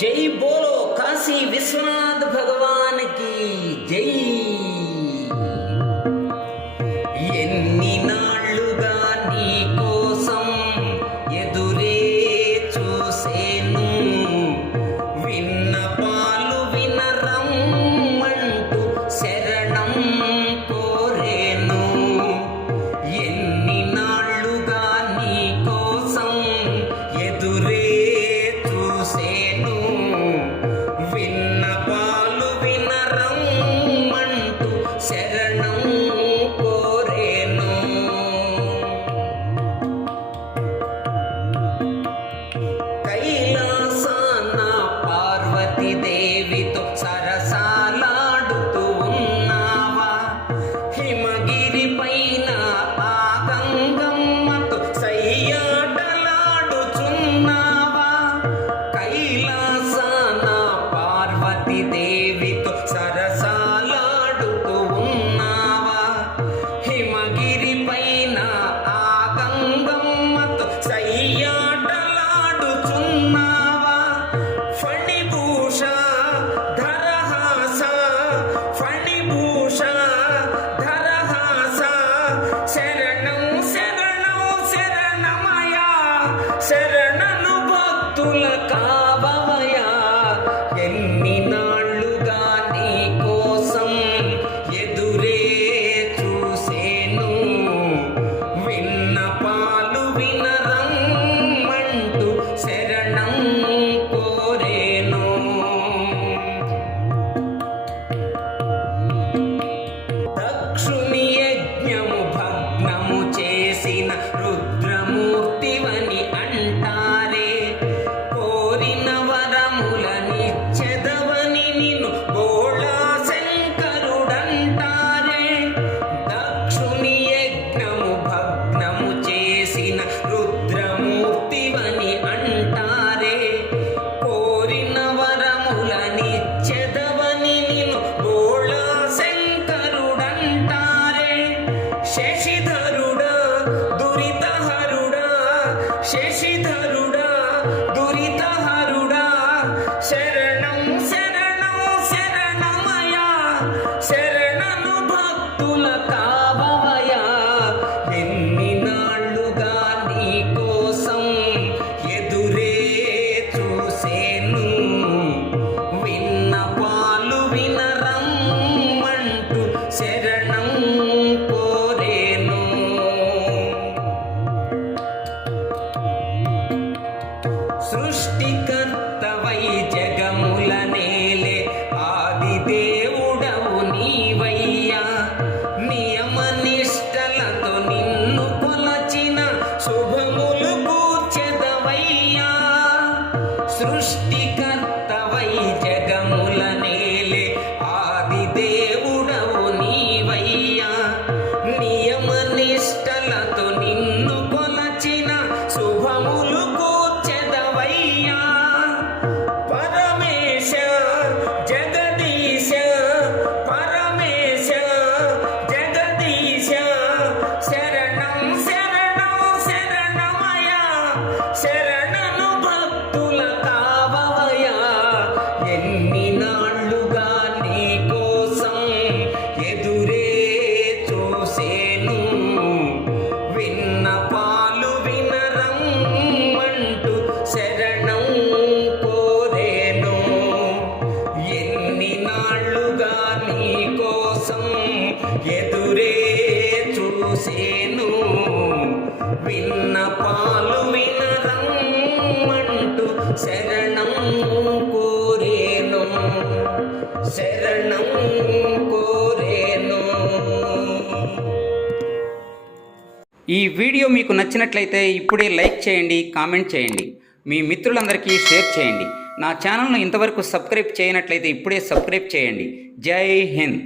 जय बोलो काशी विश्वनाथ भगवान की जय। ఎన్ని నాళ్ళుగా నీ కోసం ఎదురే చూసేను, విన్నపాలు వినరమ్మంటూ శరణం కోరేను. ఎన్ని నాళ్ళుగా నీ కోసం ఎదురే చూసేను, విన్నపాలు వినరమ్మంటూ శరణం కోరేను. కైలాసాన పార్వతీదేవితో సరసాలాడుతూ ఉన్నావా, హిమగిరి పైన ఆ గంగమ్మతో సయ్యాటలాడుచున్నావా. కైలాసాన పార్వతీదేవితో సరసాలాడుతూ ఉన్నావా, హిమగిరి పైన ఆ గంగమ్మతో సయ్యాటలాడుచున్నావా. ఫణిభూష ధరహాస, ఫణిభూష ధరహాస, శరణం శరణం శరణమయా, శరణను భక్తుల కావవయా. ఎన్ని నాళ్ళుగా నీ కోసం ఎదురే చూసేను, విన్నపాలు వినరమ్మంటూ శరణం కోరేను. దక్షుని యజ్ఞము భగ్నము చేసిన రుద్రమూర్తివని అంటారే, కోరిన వరములనిచ్చెదవని నిన్ను బోళా శంకరుడంటారే. దక్షుని యజ్ఞము భగ్నము చేసిన రుద్రమూర్తివని అంటారే, కోరిన వరములనిచ్చెదవని నిన్ను బోళా శంకరుడంటారే. శశిధరుడా దురితహరుడా, శశిధరుడా దురితహరుడా, శరణం శరణం శరణమయా, శరణను భక్తుల కావవయా. ఎన్ని నాళ్ళుగా నీ కోసం ఎదురే చూసేను, విన్నపాలు వినరమ్మంటూ శరణం కోరేను. సృష్టికర్తవై జగముల నేలే ఆదిదేవుడవు నీవయ్యా, నియమ నిష్టలతో నిన్ను కొలచిన శుభములు కూర్చెదవయ్యా. సృష్టికర్తవై జగముల నేలే ఆదిదేవుడవు నీవయ్యా, నియమ నిష్టలతో నిన్ను కొలచిన శుభములు కూర్చెదవయ్యా. పరమేశ జగదీశ, పరమేశ జగదీశ, శరణం శరణం శరణమయా, శరణను భక్తుల కావవయా. ఎన్ని నాళ్ళుగా నీ కోసం ఎదురే చూసేను, విన్నపాలు వినరమ్మంటూ శరణం కోరేను. ఎన్ని నాళ్ళుగా నీ కోసం ఎదురే చూసేను, విన్నపాలు వినరమ్మంటూ శరణం కోరేను, శరణం కోరేను. ఈ వీడియో మీకు నచ్చినట్లయితే ఇప్పుడే లైక్ చేయండి, కామెంట్ చేయండి, మీ మిత్రులందరికీ షేర్ చేయండి. నా ఛానల్ను ఇంతవరకు సబ్స్క్రైబ్ చేయనట్లయితే ఇప్పుడే సబ్స్క్రైబ్ చేయండి. జై హింద్.